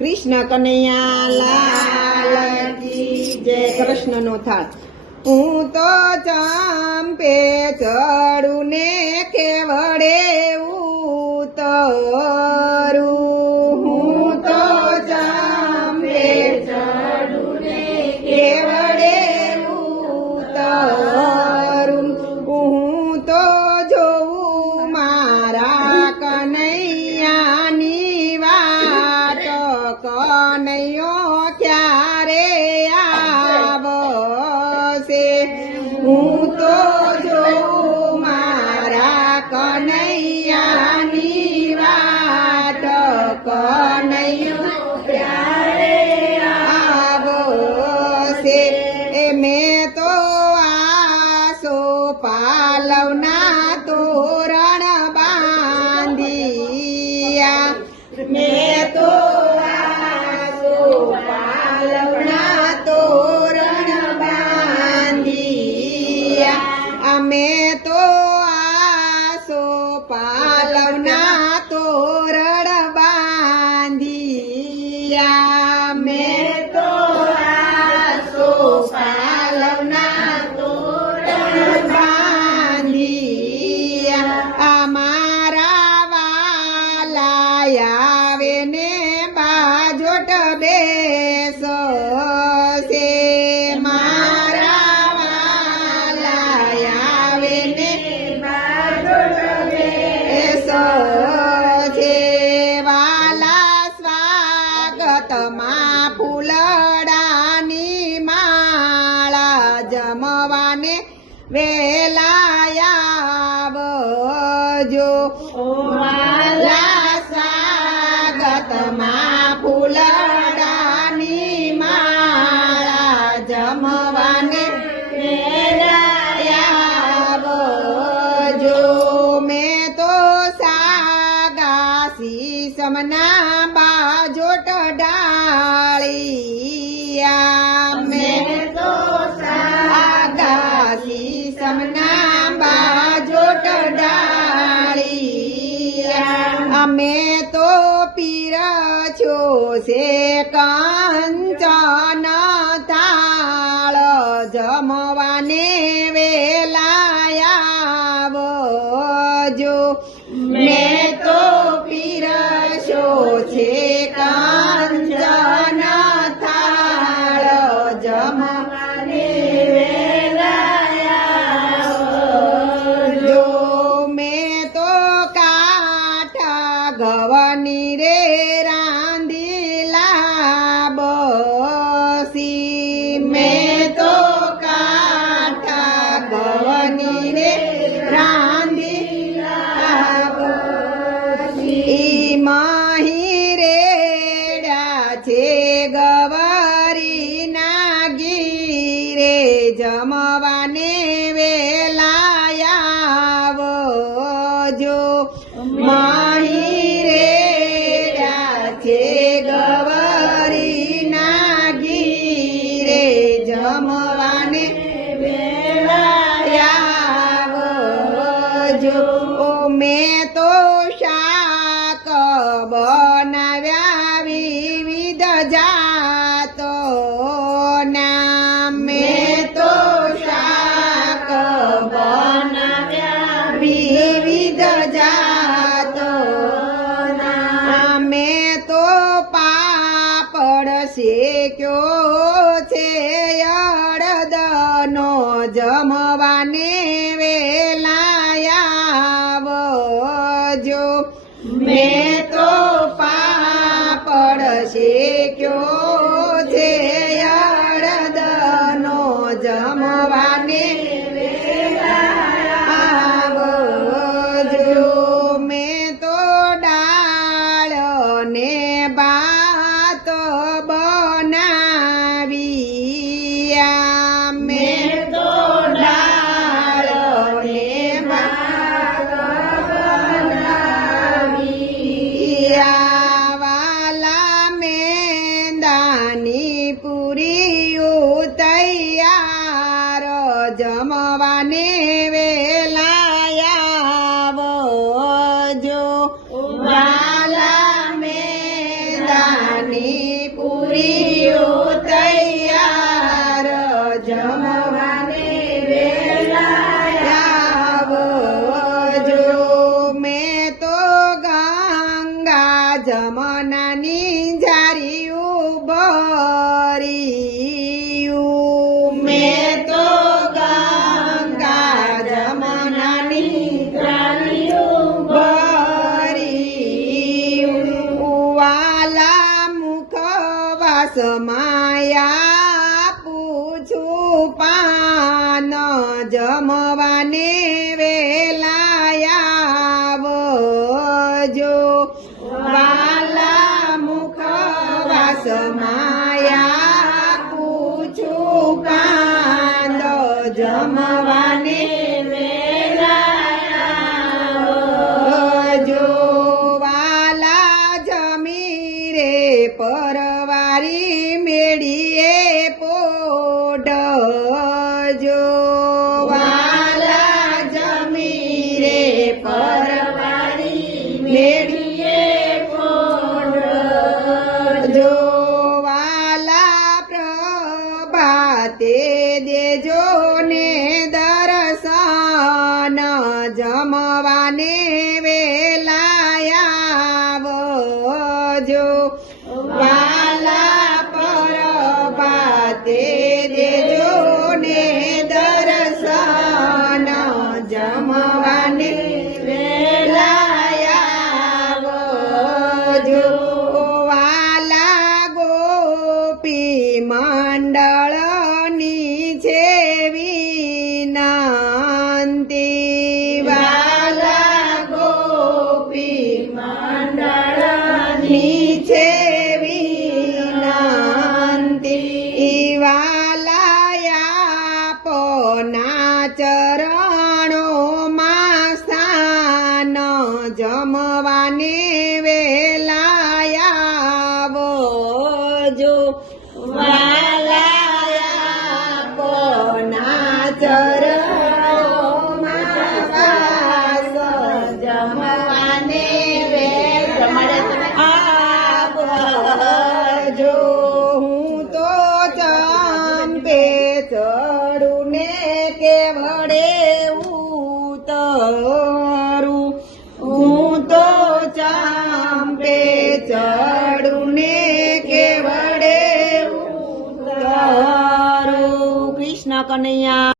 કૃષ્ણ કનૈયા લાલ કી જય. કૃષ્ણનો થાળ. હું તો ચંપે ચડું ને કેવડે ઉતરું. હું તો ચંપે ચડું ને કેવડે ઉતરું. હું તો જોઉં મારા કનૈયાની વાટ, કનૈયો ક્યારે આવશે. હું તો જોઉં મારા કનૈયાની વાટ, કનૈયો ક્યારે આવશે. એ મેં તો આસો પાલવના તોરણ બાંધિયા. મેં તો આસો પાલવના તોરણ બાંધિયા. અમે તો આસો પાલવના તોરણ બાંધિયા. મેં તો આસો પાલવના તોરણ બાંધિયા. અમારા વાલા આવે ને બાજોટ બેસશે. મારા વાલા આવે ને બાજોટ બેસશે. વાલા સ્વાગતમાં ફૂલડાની માળા, જમવાને વેલા આવજો. વાલા સ્વાગતમાં ફૂલડાની માળા, જમવાને વેલા આવજો. મેં તો સાગાસી સમના બાજોટ ડાળિયા. મેં તો સાગાસી સમના બાજોટ ડાળિયા. અમે તો પીરછો છે કંચન થાળ, જમવાને વેલા આવજો. મેં તો પીરછો છે કંચન થાળ, જમવાને વેલા આવજો. મેં તો કાઠા ગવાની રે રાંધીલા બસી. મેં તો કાઠા ગવાની રે રાંધીલા બસી. માહી રેડા છે ગવરીના ગીરે, જમવાને વેલા આવજો. માહી રેડા છે ગવરીના ગીરે, જમવાને વેલા આવજો. મેં તો શાક બનાવ્યા વિવિધ જાતોના. મેં તો શાક બનાવ્યા વિવિધ જાતોના. મેં તો પાપડ શેક્યો છે અડદનો, જમવાને વેલા આવજો. મેં તો પાપડ શેક્યો છે અડદનો, જમવાને વેલા આવજો. મેં તો દાળ ને ભાત બનાવ્યા. મેં તો દાળ ને ભાત બનાવ્યા. વાલા મેંદા જમનાની ઝારિયું ભર્યું મેં તો ગંગા જમનાની ઝારિયું ભર્યું વાલા મુખવાસ માયા પૂછું પાન જમવાને વેલાયાવજો વાલા મુખવાસ માયા પૂછું પાન જમવાને વેલાયાવજો વાલા જમી રે પરવારી મેળીએ પોઢજો વાલા જમી રે પરવારી મેળીએ પોઢજો વાલા પ્રભાતે દેજો ને દર્શન જમવાને વેલાયાવજો વાલા પ્રભાતે દેજો ને દર્શન જમવાને વેલાયાવજો વાલા ગોપી મંડળની છે વિનંતી વાલા ગોપી મંડળની છે વિનંતી વાલાયા પોના ચરણોમાં સ્થાન જમવાને વેલાયાવજો વાલાયા પોના ચરણોમાં વાસ જમવાને વેલાયાવજો હું તો ચંપે ચડું ને કેવડે ઉતરું હું તો ચંપે ચડું ને કેવડે ઉતરું કૃષ્ણ કનૈયા